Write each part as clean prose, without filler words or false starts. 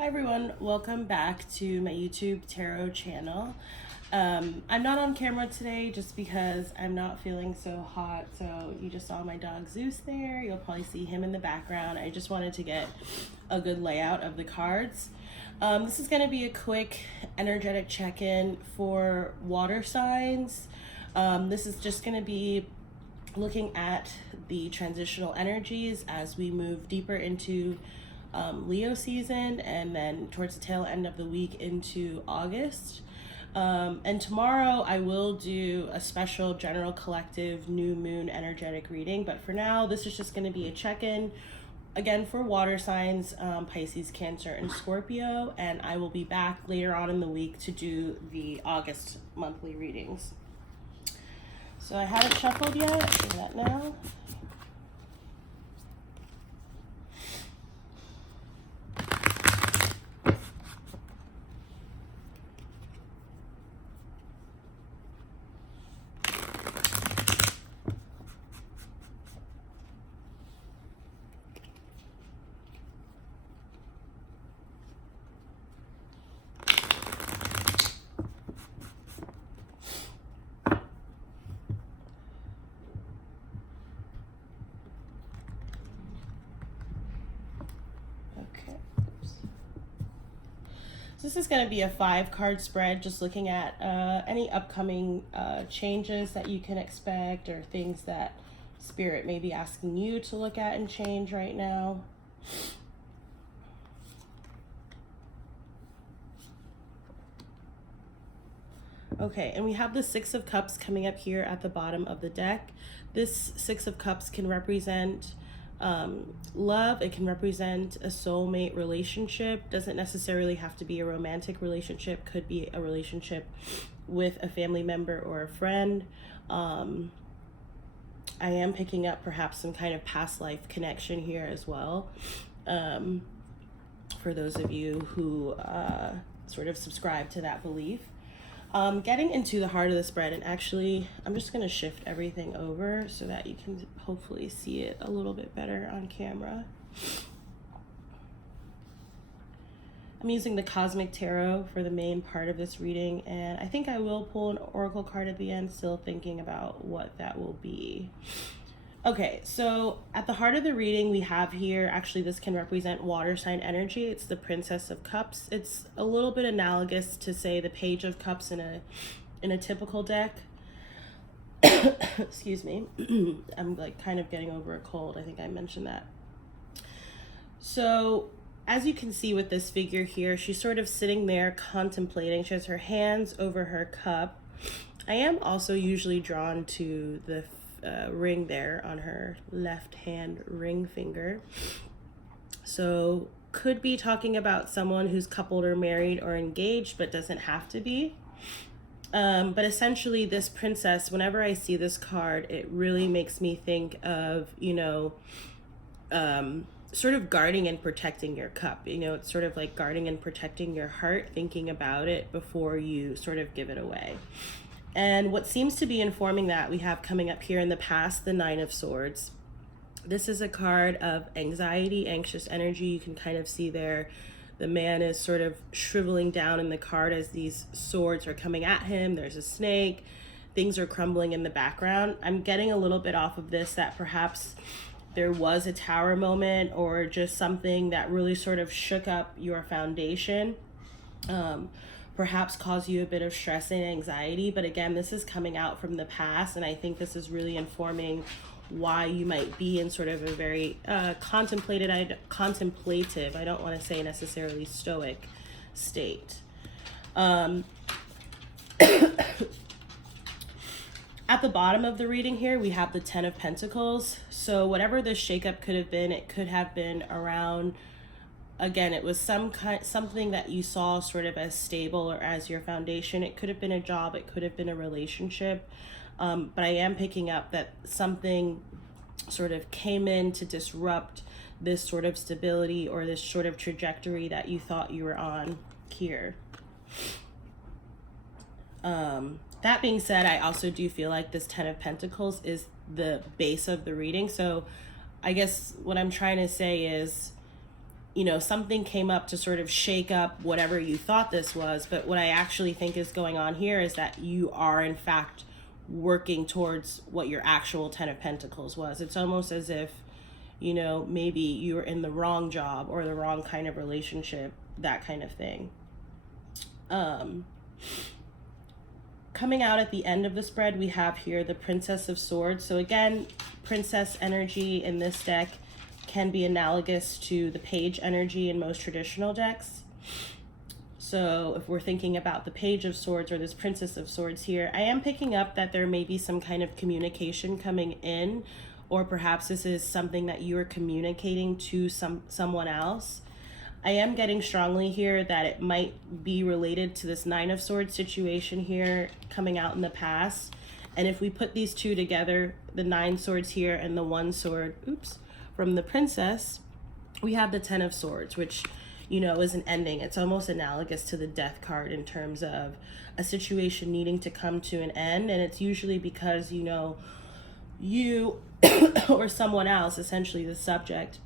Hi everyone, welcome back to my YouTube tarot channel. I'm not on camera today just because I'm not feeling so hot. So you just saw my dog Zeus there. You'll probably see him in the background. I just wanted to get a good layout of the cards. This is going to be a quick energetic check-in for water signs. This is just going to be looking at the transitional energies as we move deeper into Leo season and then towards the tail end of the week into August. And tomorrow I will do a special general collective new moon energetic reading, but for now this is just going to be a check-in again for water signs, Pisces, Cancer, and Scorpio, and I will be back later on in the week to do the August monthly readings. So I haven't shuffled yet, I'll do that now. So this is going to be a 5-card spread, just looking at any upcoming changes that you can expect or things that Spirit may be asking you to look at and change right now. Okay, and we have the 6 of Cups coming up here at the bottom of the deck. This 6 of Cups can represent love. It can represent a soulmate relationship. Doesn't necessarily have to be a romantic relationship. Could be a relationship with a family member or a friend. I am picking up perhaps some kind of past life connection here as well, for those of you who sort of subscribe to that belief. Getting into the heart of the spread, and actually I'm just going to shift everything over so that you can hopefully see it a little bit better on camera. I'm using the Cosmic Tarot for the main part of this reading, and I think I will pull an oracle card at the end, still thinking about what that will be. Okay, so at the heart of the reading we have here, actually this can represent water sign energy. It's the Princess of Cups. It's a little bit analogous to, say, the Page of Cups in a typical deck. Excuse me. I'm like kind of getting over a cold. I think I mentioned that. So as you can see with this figure here, she's sort of sitting there contemplating. She has her hands over her cup. I am also usually drawn to the ring there on her left hand ring finger. So could be talking about someone who's coupled or married or engaged, but doesn't have to be. But essentially this princess, whenever I see this card, it really makes me think of, you know, sort of guarding and protecting your cup. You know, it's sort of like guarding and protecting your heart, thinking about it before you sort of give it away. And what seems to be informing that, we have coming up here in the past, the 9 of Swords. This is a card of anxiety, anxious energy. You can kind of see there the man is sort of shriveling down in the card as these swords are coming at him. There's a snake. Things are crumbling in the background. I'm getting a little bit off of this that perhaps there was a tower moment or just something that really sort of shook up your foundation. Perhaps cause you a bit of stress and anxiety, but again, this is coming out from the past, and I think this is really informing why you might be in sort of a very contemplative, I don't want to say necessarily stoic state. At the bottom of the reading here, we have the 10 of Pentacles. So whatever this shakeup could have been, it could have been around, again, it was something that you saw sort of as stable or as your foundation. It could have been a job, it could have been a relationship. But I am picking up that something sort of came in to disrupt this sort of stability or this sort of trajectory that you thought you were on here. That being said, I also do feel like this 10 of Pentacles is the base of the reading. So I guess what I'm trying to say is you know, something came up to sort of shake up whatever you thought this was. But what I actually think is going on here is that you are, in fact, working towards what your actual Ten of Pentacles was. It's almost as if, you know, maybe you were in the wrong job or the wrong kind of relationship, that kind of thing. Coming out at the end of the spread, we have here the Princess of Swords. So again, princess energy in this deck can be analogous to the page energy in most traditional decks. So if we're thinking about the Page of Swords or this Princess of Swords here, I am picking up that there may be some kind of communication coming in, or perhaps this is something that you are communicating to someone else. I am getting strongly here that it might be related to this Nine of Swords situation here coming out in the past. And if we put these two together, the 9 swords here and the 1 sword, from the Princess, we have the 10 of Swords, which, you know, is an ending. It's almost analogous to the Death card in terms of a situation needing to come to an end. And it's usually because, you know, you or someone else, essentially the subject,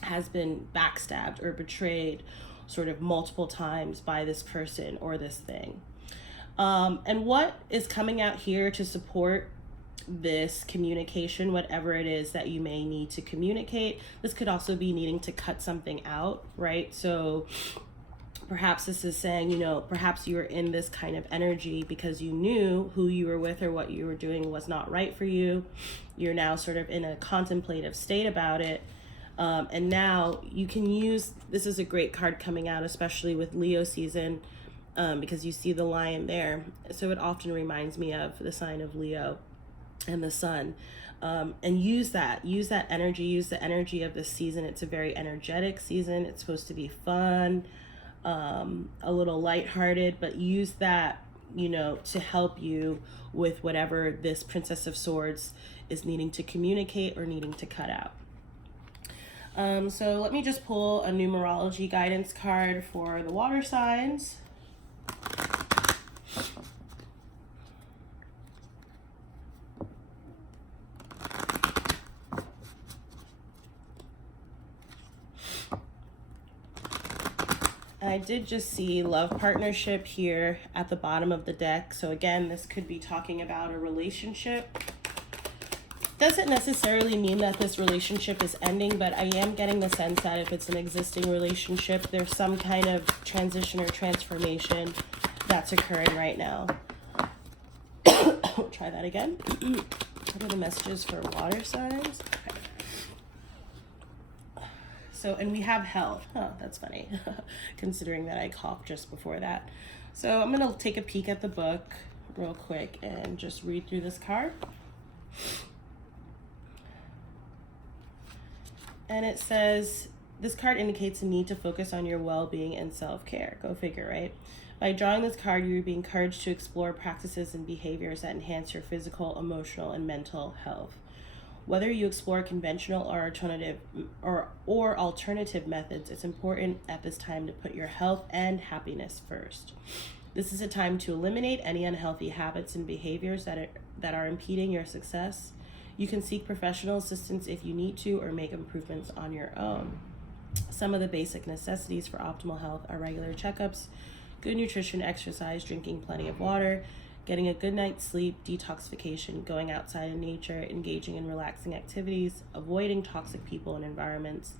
has been backstabbed or betrayed sort of multiple times by this person or this thing. And what is coming out here to support this communication, whatever it is that you may need to communicate? This could also be needing to cut something out, right? So perhaps this is saying, you know, perhaps you were in this kind of energy because you knew who you were with or what you were doing was not right for you. You're now sort of in a contemplative state about it. And now you can use, this is a great card coming out, especially with Leo season, because you see the lion there. So it often reminds me of the sign of Leo and the sun. And use that energy, use the energy of this season. It's a very energetic season. It's supposed to be fun, a little lighthearted, but use that, you know, to help you with whatever this Princess of Swords is needing to communicate or needing to cut out. So let me just pull a numerology guidance card for the water signs. And I did just see love partnership here at the bottom of the deck. So again, this could be talking about a relationship. Doesn't necessarily mean that this relationship is ending, but I am getting the sense that if it's an existing relationship, there's some kind of transition or transformation that's occurring right now. Try that again. What are the messages for water signs? Okay. So, and we have health. Oh, that's funny, considering that I coughed just before that. So I'm going to take a peek at the book real quick and just read through this card. And it says, this card indicates a need to focus on your well-being and self-care. Go figure, right? By drawing this card, you're being encouraged to explore practices and behaviors that enhance your physical, emotional, and mental health. Whether you explore conventional or alternative methods, it's important at this time to put your health and happiness first. This is a time to eliminate any unhealthy habits and behaviors that are impeding your success. You can seek professional assistance if you need to, or make improvements on your own. Some of the basic necessities for optimal health are regular checkups, good nutrition, exercise, drinking plenty of water, getting a good night's sleep, detoxification, going outside in nature, engaging in relaxing activities, avoiding toxic people and environments,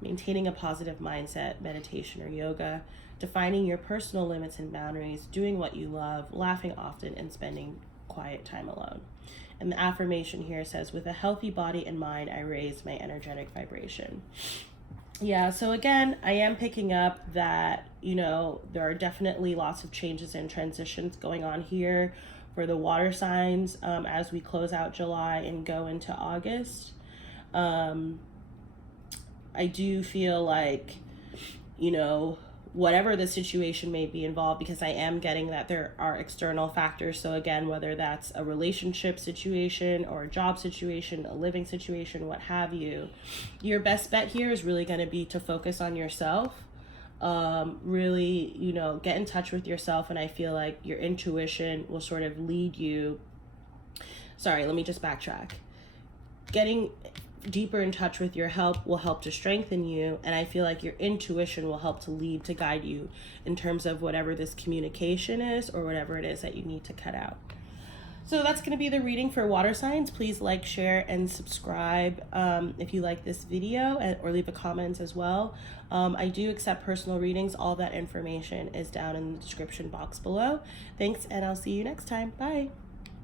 maintaining a positive mindset, meditation or yoga, defining your personal limits and boundaries, doing what you love, laughing often, and spending quiet time alone. And the affirmation here says, with a healthy body and mind, I raise my energetic vibration. Yeah, so again, I am picking up that, you know, there are definitely lots of changes and transitions going on here for the water signs as we close out July and go into August. I do feel like, you know, whatever the situation may be involved, because I am getting that there are external factors. So again, whether that's a relationship situation or a job situation, a living situation, what have you, your best bet here is really going to be to focus on yourself. Really, you know, get in touch with yourself. And I feel like your intuition will sort of lead you. Sorry, let me just backtrack. deeper in touch with your help will help to strengthen you, and I feel like your intuition will help to lead, to guide you in terms of whatever this communication is or whatever it is that you need to cut out. So that's going to be the reading for water signs. Please like, share, and subscribe if you like this video, or leave a comment as well. I do accept personal readings. All that information is down in the description box below. Thanks, and I'll see you next time. Bye.